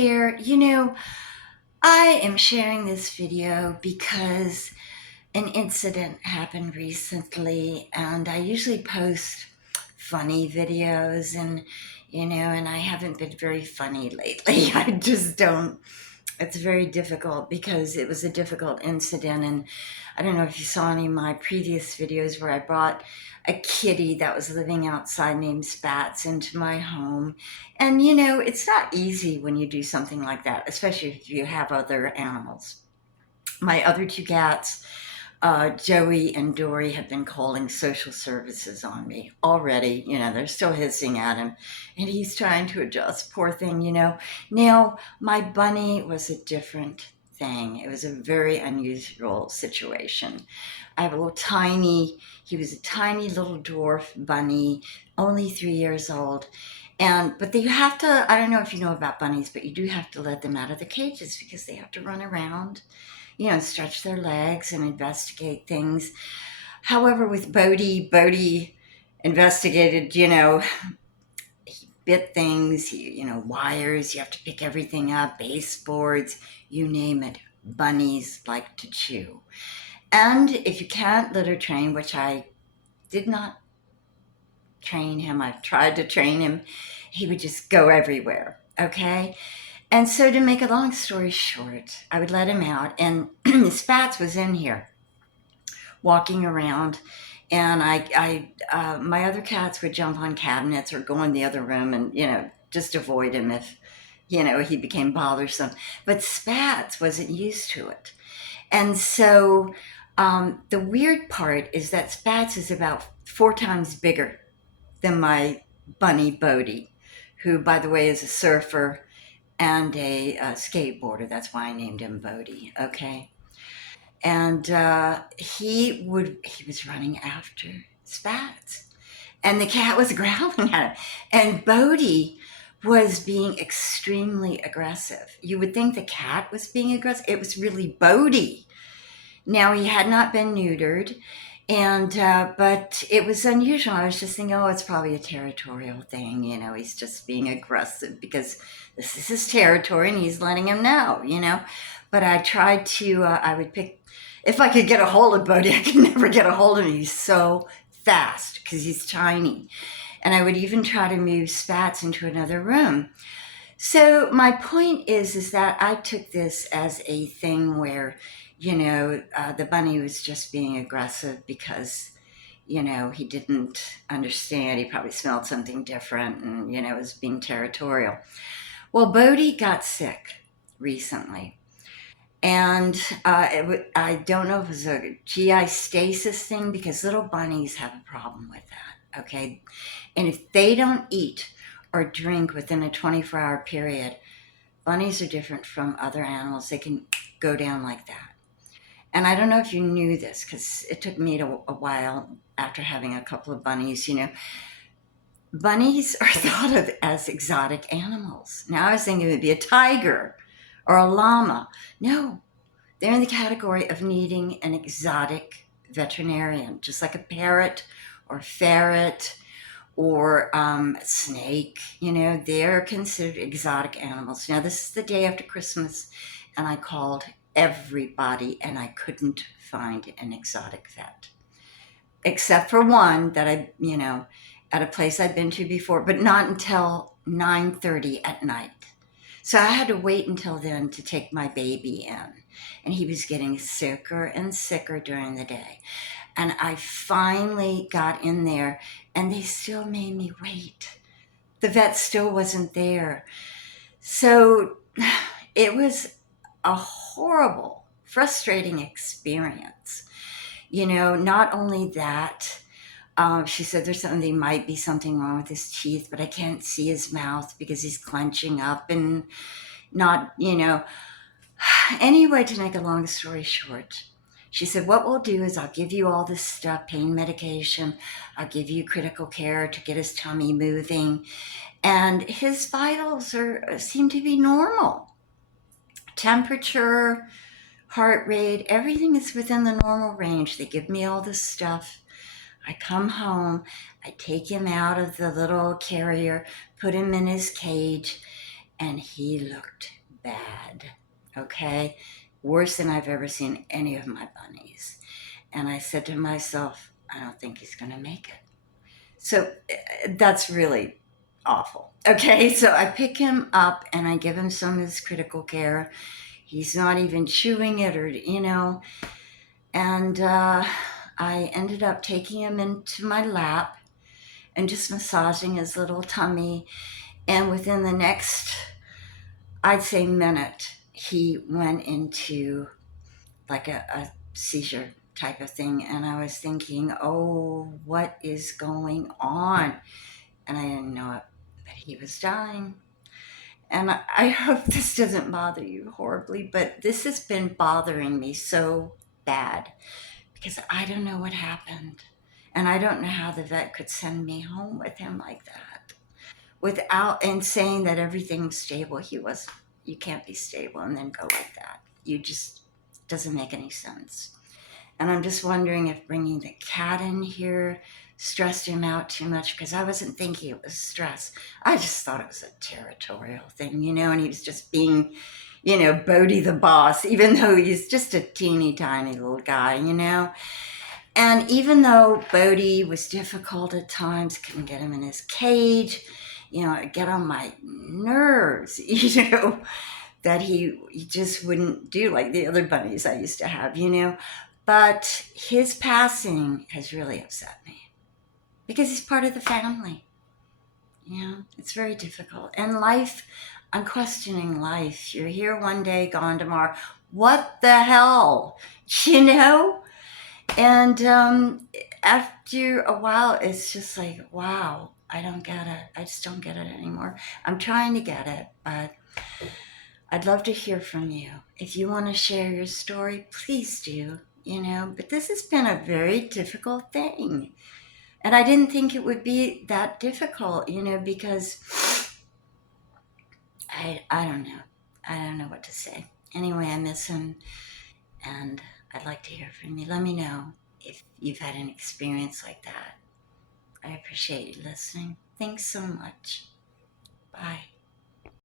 there. I am sharing this video because an incident happened recently, and I usually post funny videos, and I haven't been very funny lately. I just don't. It's very difficult because it was a difficult incident, and I don't know if you saw any of my previous videos where I brought a kitty that was living outside named Spats into my home. And it's not easy when you do something like that, especially if you have other animals. My other two cats, Joey and Dory, have been calling social services on me already. They're still hissing at him, and he's trying to adjust. Poor thing. Now, my bunny was a different thing. It was a very unusual situation. I have a little tiny, he was a tiny little dwarf bunny, only 3 years old. But you have to, I don't know if you know about bunnies, but you do have to let them out of the cages because they have to run around, stretch their legs and investigate things. However, with Bodie investigated, he bit things, wires, you have to pick everything up, baseboards, you name it. Bunnies like to chew. And if you can't litter train, which I did not train him, I've tried to train him, he would just go everywhere. Okay. And so, to make a long story short, I would let him out, and Spats was in here walking around, and my other cats would jump on cabinets or go in the other room and just avoid him if he became bothersome. But Spats wasn't used to it, and so the weird part is that Spats is about 4 times bigger than my bunny Bodie, who, by the way, is a surfer and a skateboarder. That's why I named him Bodie. Okay, and he was running after Spats, and the cat was growling at him, and Bodie was being extremely aggressive. You would think the cat was being aggressive. It was really Bodie. Now, he had not been neutered, but it was unusual. I was just thinking, oh, it's probably a territorial thing. He's just being aggressive because this is his territory and he's letting him know. But I tried to, I would pick, if I could get a hold of Bodie, I could never get a hold of him. He's so fast because he's tiny. And I would even try to move Spats into another room. So my point is that I took this as a thing where, the bunny was just being aggressive because, he didn't understand. He probably smelled something different and, was being territorial. Well, Bodie got sick recently. And I don't know if it was a GI stasis thing because little bunnies have a problem with that. Okay. And if they don't eat or drink within a 24-hour period, bunnies are different from other animals. They can go down like that. And I don't know if you knew this because it took me a while after having a couple of bunnies. Bunnies are thought of as exotic animals. Now I was thinking it would be a tiger or a llama. No, they're in the category of needing an exotic veterinarian, just like a parrot or ferret or snake. They're considered exotic animals. Now, this is the day after Christmas, and I called everybody, and I couldn't find an exotic vet, except for one that at a place I'd been to before, but not until 9:30 at night. So I had to wait until then to take my baby in, and he was getting sicker and sicker during the day. And I finally got in there, and they still made me wait. The vet still wasn't there. So it was a horrible, frustrating experience. Not only that, she said there might be something wrong with his teeth, but I can't see his mouth because he's clenching up and not. Anyway, to make a long story short, she said, what we'll do is I'll give you all this stuff, pain medication. I'll give you critical care to get his tummy moving. And his vitals seem to be normal. Temperature, heart rate, everything is within the normal range. They give me all this stuff. I come home, I take him out of the little carrier, put him in his cage, and he looked bad. Okay? Worse than I've ever seen any of my bunnies. And I said to myself, I don't think he's going to make it. So that's really awful. Okay, so I pick him up and I give him some of this critical care. He's not even chewing it and I ended up taking him into my lap and just massaging his little tummy. And within the next, I'd say, minute, he went into like a seizure type of thing. And I was thinking, oh, what is going on? And I didn't know it, but he was dying. And I hope this doesn't bother you horribly, but this has been bothering me so bad because I don't know what happened. And I don't know how the vet could send me home with him like that without and saying that everything's stable. He was, you can't be stable and then go like that. You just, doesn't make any sense. And I'm just wondering if bringing the cat in here stressed him out too much because I wasn't thinking it was stress. I just thought it was a territorial thing, and he was just being, Bodie the boss, even though he's just a teeny tiny little guy. And even though Bodie was difficult at times, couldn't get him in his cage, it get on my nerves, that he just wouldn't do like the other bunnies I used to have. But his passing has really upset me because he's part of the family. It's very difficult. And life, I'm questioning life. You're here one day, gone tomorrow. What the hell? You know? And after a while, it's just like, wow, I don't get it. I just don't get it anymore. I'm trying to get it, but I'd love to hear from you. If you want to share your story, please do. But this has been a very difficult thing. And I didn't think it would be that difficult, because I don't know. I don't know what to say. Anyway, I miss him and I'd like to hear from you. Let me know if you've had an experience like that. I appreciate you listening. Thanks so much. Bye.